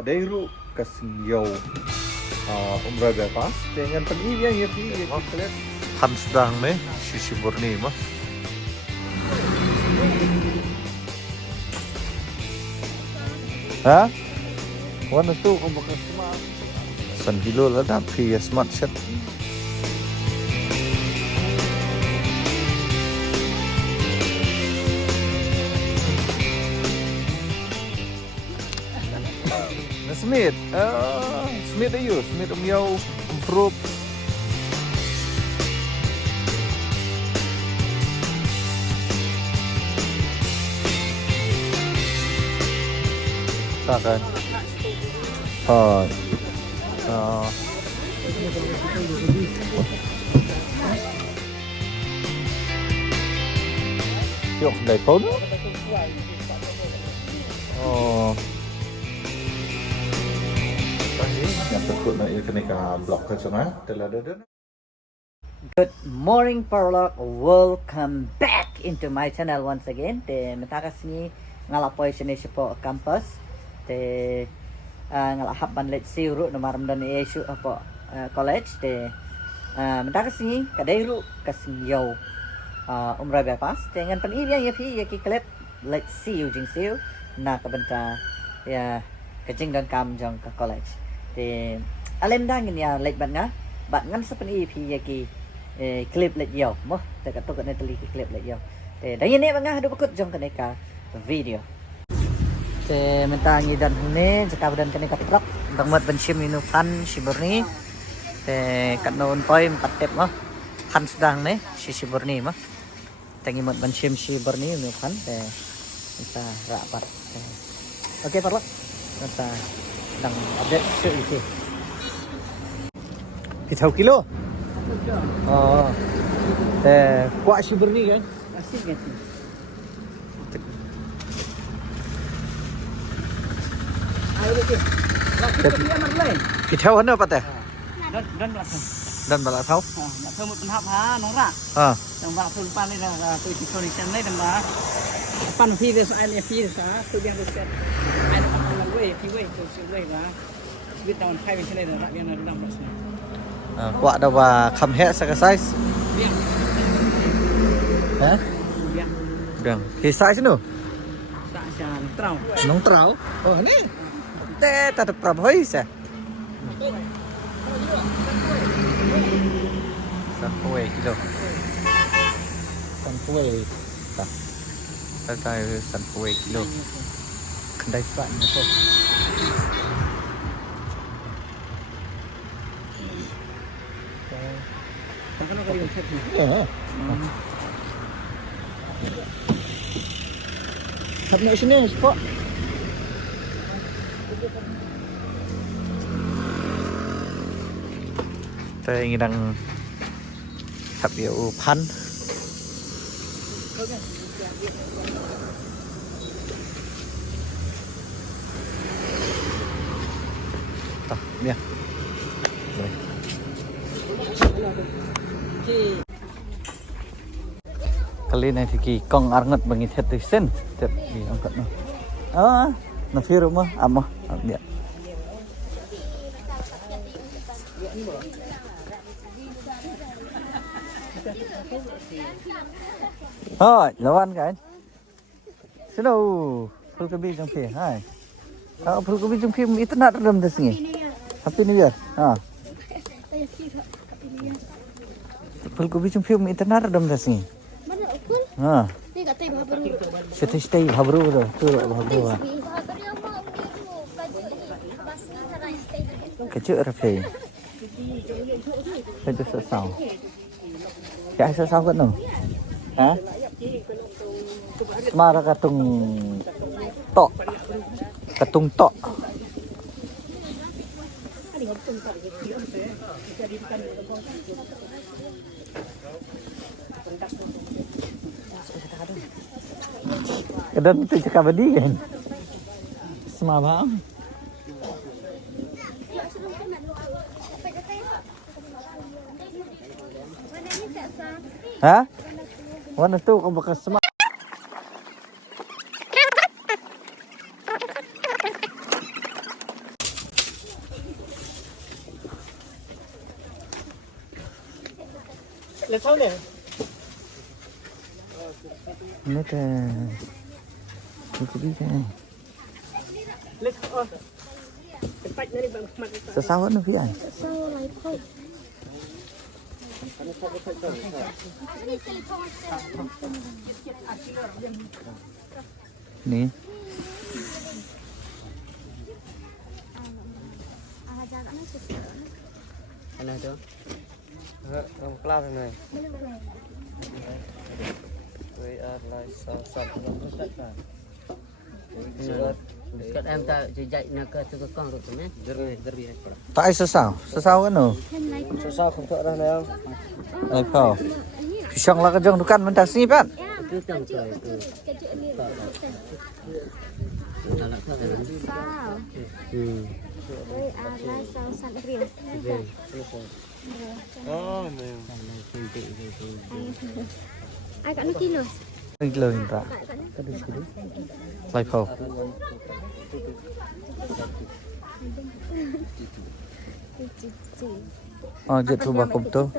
kadairu kasiyau umrah bebas dengan penilaian ya kalian Han sedang nih sisi murni mah. Hah? Warna tuh bekas smart. San kilo lah dah via smart set. Smith, Smith ayo, Smith umyau improve. Kan? Oh, yuk dari phone. Oh. Yang terkut nak kena blok ke sana. Good morning, Parlock. Welcome back into my channel once again. Te metakas ni ngalapoy sini po campus. Te ngalahap ban let siru no maramdan isu apa college. Te metakas ni kadairu kasiyau umrah bebas. Te ngan penilaian ya pi ya ki klip let's see you jing siu na kabenta ya kajing dan kam jong ke college. Te alem dangin ya let ban nga bạn ngắn sắp đi thì cái clip lại nhiều mà để cả tôi cần nên clip lại nhiều để đấy anh em bạn nghe được bất trong cái này cả video để mình ta nhìn đàn nàyจะกลับดันกันในกับtruckต้องมัดเป็นชิมinu pan shiburni để cắt nôn poi empat tep mah pan sedang nih si shiburni mah tangi mad ban shim shiburniinu pan để kita rapat oke parlok kita đang update sự gì Thì thầu kilo. Để quả Shiburni kan? asik gitu ayo deh lagi dia mar lain Thì theo hắn apa teh? dan belakang Dan balak thau. nak thơm một hộp há nó rạ Ah. đồng bạc thôn pan đây là tôi chỉ thôn chân đây đồng bạc pan phi đây sai này phi sao tôi đang tôi sẽ ai là pan quay phi quay tôi sẽ quay là biết đâu khai bên trên đây là lại bên là đồng bạc Quả đâu và khăm hẹ sa cái size. Hả? Đường. Thì size nữa. tak jangan terau Nong trau. Oh ini. Teh tak ada hoi sa. Sampai kilo. Sampai. Tak. Sampai sampai kilo. Kendai pak ni tu. kan kali ngecek nih Ya. Hab nak sini spot. Tôi nghĩ đang thập biểu pan. Tah, ni. Boleh. Kali này thì kỳ con ăn ngật bằng thịt từ sen thịt gì ông cận nó nó phía đúng không ẩm không điện thôi lâu ăn cái xin đâu fulgobi trong phía hai fulgobi trong phía ít nát đâm được gì happy new year fulgobi trong phía ít nát đâm được gì हाँ stay भाबरू रो तो भाबरू आ kecil rapi itu sesau kayak sesau kan no hah mara katung tok Kadang tu cakap badi kan semalam hah warna tu kau bekas semalam Ini teh. Fulgobi teh. Sesawan nu pian. Ni. Ano ito? Ang klaro na eh. We are like sab Biskat em ta jejak nak ke tu kong tu meh. Derbi hai pada. Tak ai sesaw. Sesaw kan nu. Susah untuk orang yang Ai kau. Pisang lah kejong dukan mentah sini pan. itu tang tu itu. Anak tu kan. Sao? Với lai sao sẵn riêng. Ai gọi nó tin rồi? Ini leuh tak. Lai phau. Oh, jet tu bakom tu.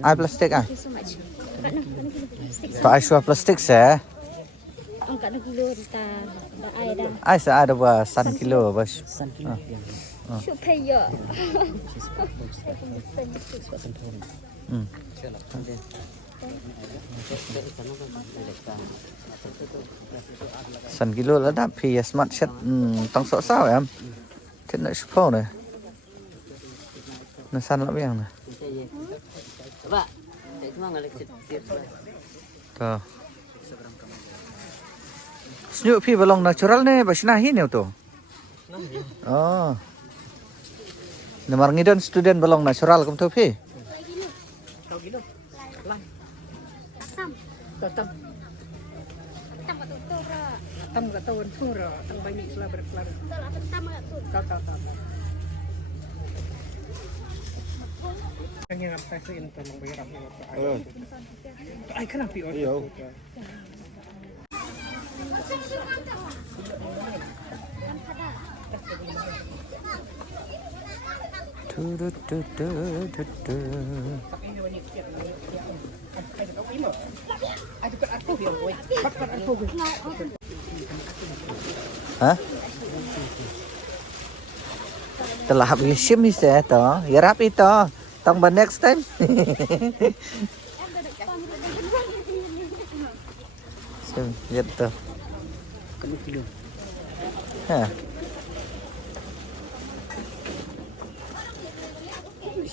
Ai plastik ah? Thank you so much. Kak nak plastik. Tak ai suah plastik saya. Ông kak nak kilo kita dah ai dah. Ai sa ada ba 1 kilo bas. Chụp hay giờ. Hmm. 1 kilo là đáp thì smart set tăng sợ sao em. Thế này super này. Nó săn lắm em này. Coba. Saya cuma ngalek siap. Tuh. Senyuk pi balong natural nih, basinahin ya tuh. Oh. Namar ngidon student balong natural kum tuh pi. Tâm cả tàu thung rồi, tâm bay bị sla bật sla. Yang yang apa sih ini tolong bayar apa? Ay kenapa pi? Iya. Hah? Telah habis sim ni saya toh. Ya rapi toh. Tong ba next time. Sim, lihat toh. Kamu kilo. Hah.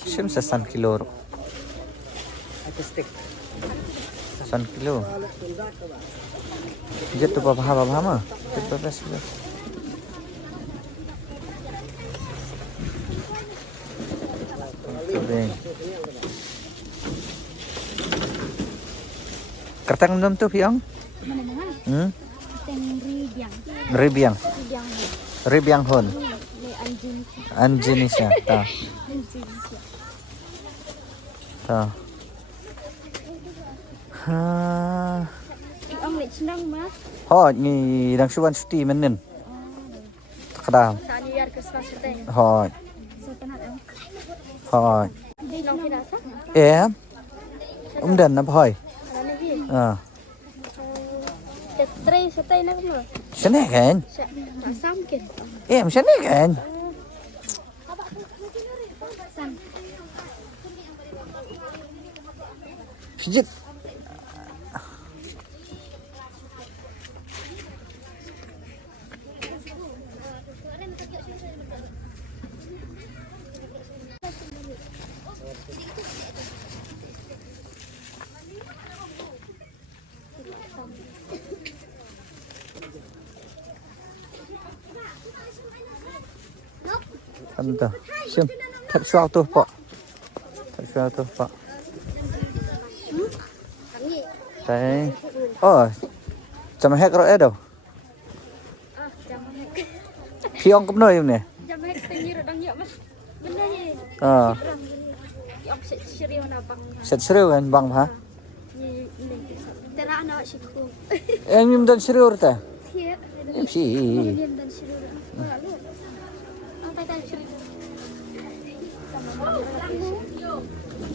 Sim 1 kilo. Ada stick. 1 kilo. Jet tu apa mah? Jet bebas. Kering. Kertang belum tuh piang? Mana? Teng ribiang. Ribiang. Ribiang. Ribiang hon. Le anjing. Anjinisnya. Ta. Ta. Ha. Ông lại senang mas. Ho ni dang suwan cuti menen. Kadam. Tadi yar ke sekolah sudah. Ho. Setan ada. Ho. Di long kita sah. Em. Dan na hoy. Ada ni. À. Tetrai setai nak mula. Sene kan? Tak samkin. Em sene kan? Sam. Pijit. Anda. Sim. Thập xoao tu pak. Thập xoao tu pak. Đấy. Ôi. Chăm hek rồi đâu. Phiong cũng nơi nè. Jam hek tinggi rodang nyak mas. Benar ni. Ờ. Ông sẽ serius nak bang. Set serius kan bang ha? Ni. Terak nak siku. Em nhum dan serius ta? Thiệt. Em si. Diam dan serius. Lalu. Ang tay tay serius.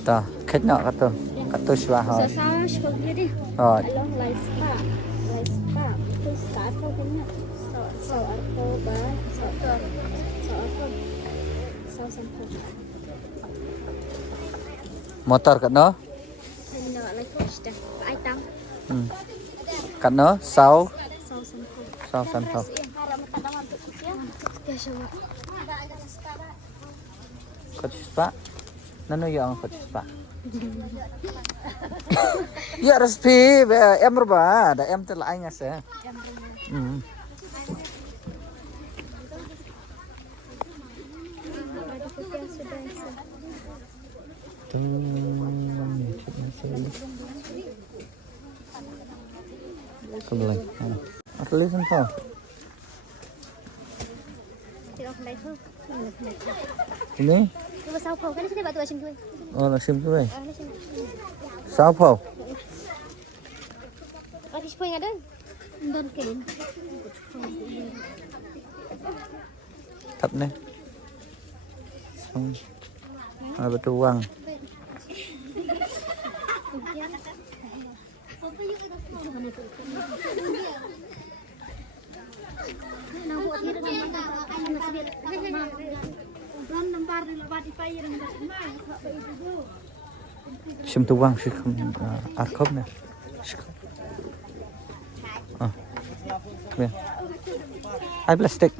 Ta, khét nọ cắt tôi xóa Sa hỏi. sa shkog ni. Rồi, Along life spa. Life spa. Tu start ko kanya. So ako ba? So ako. So sampo. motor cắt nó. Ano like coach ta. Ai tam. Cắt nó 6 So sampo. 6 cm. Para matanawan to siya. Kaya siya. Coach spa. Nano yung coach spa? Ya respi, em berba, ada em telah ingat saya. Kebelah. Atau lihat kau. Tengok live tu. Ini? Cuba sao kan sini batu asin tu. Oh, nasim tu eh. Ni sini. Sao? Aris po ada. Don kain. Thấp này. Betul uang. Sim tu uang sih arkop nè. Hai plastik.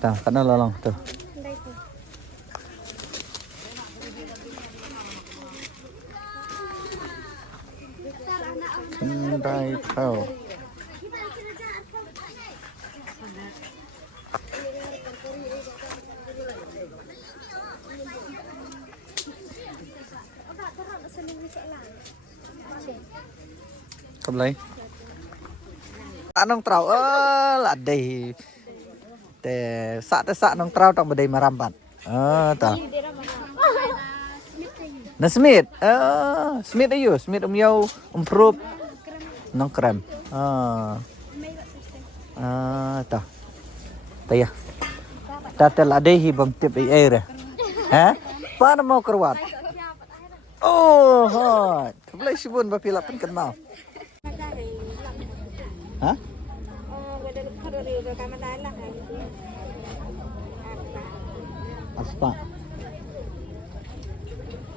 Tao cắt nó lòng từ. Đây khâu. Cầm lấy. Ăn nông trâu là đầy. Te sa nông trâu trong bề mà ram bạn. Ta. Nah Smith, Smith ayo, Smith umyau improve nong krem. Ta. Taya. Tatel adehi bang tip air. Ha? Paano mau keruat? Oh, ha. Boleh sibun bapila penken mau. Ha? Aspa.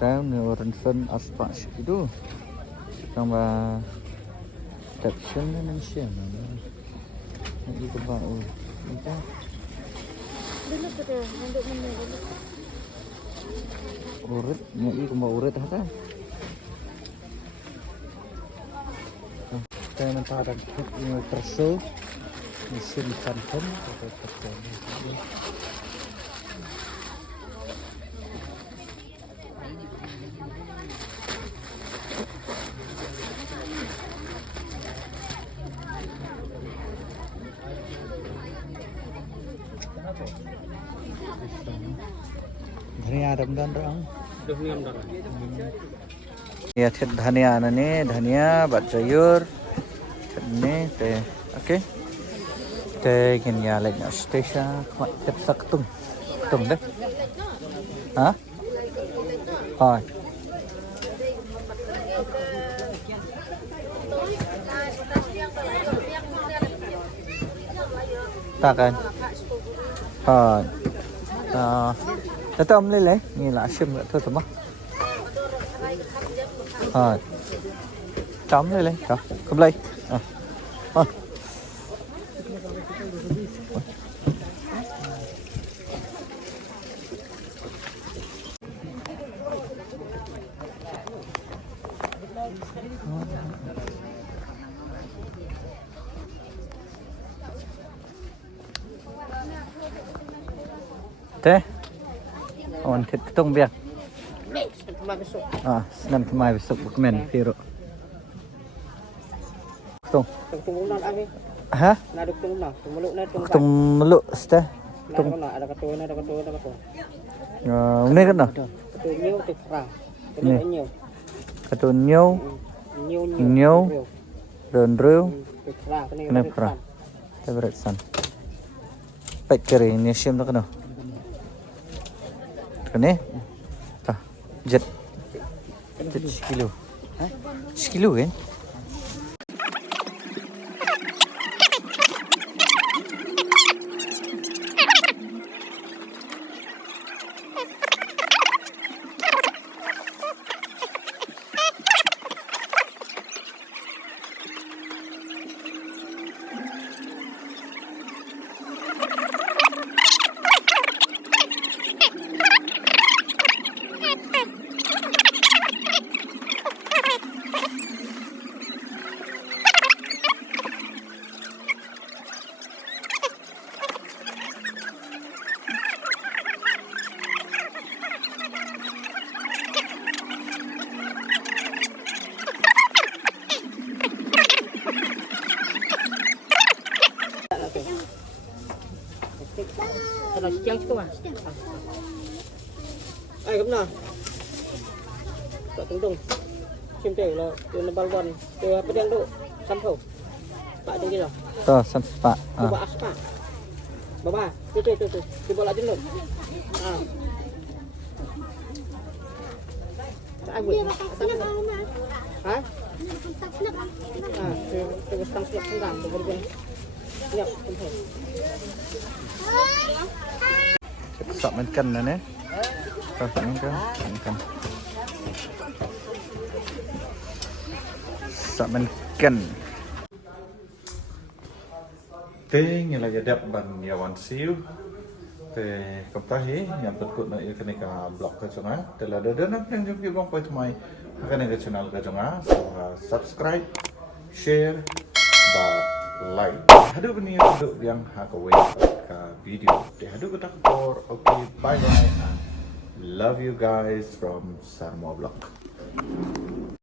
Tahu ni orang sen aspa itu. Sama caption ni siya mana. Ini kebau. Kita. Dulu tu dah untuk menunggu. Urit, ni kebau urit apa? Kita minta ada terso. Mesin kanton atau terso. धनिया रमदान रंग ya thit dhania nani dhania bat sayur ini teh oke teh gini ya lagi station mak tetap tung deh hah oh tak kan Tata om lên lấy, nhìn là sim nữa thôi tụi mắc. Chấm lên lấy, chấm, cầm lấy. Thế. On thịt tung biang. Nanti mai besok bukan pero. Tung. Tunggu lagi. Hah? Naduk tunggu lah. Tunggu na tunggu. Tung meluk steh. Ada ketua. Ini kan dah. Ketua nyu tu kerang. Ni. Ketua nyu. Ketua nyo, nyo, dan rew, Tu kerang. kena perah. Favorite son. Baik kiri ni siam tak kena. Kena? Tah, jet. Jet sekilo. Sekilo kan? Kalau siang cukup ah. Ai gấp nào. Cậu tung. Chim tiểu là từ nó balon từ pedang độ sam thầu. Pak tung kia. Tuh, sampai. Coba aspa. Baba, tu. Coba lagi dulu. Ah. Ai buat? Hah? Ah, tu stang sedang tu bergen. Siap, sampai. Sắp bên cân này nè. Sắp bên cân. Sắp bên cân. Thế như là giờ đẹp bằng nhiều bạn xíu. Thì công tác hí yang berikut na ia kena ka blog ka jonga. Telah ada nak yang jumpa bang pai tumai kena ka channel ka jonga. Subscribe, share, dan like. Hadu bani hadu yang hakawe ka video. Te hadu ka takor. Okay, bye bye and love you guys from Sarmo Vlog.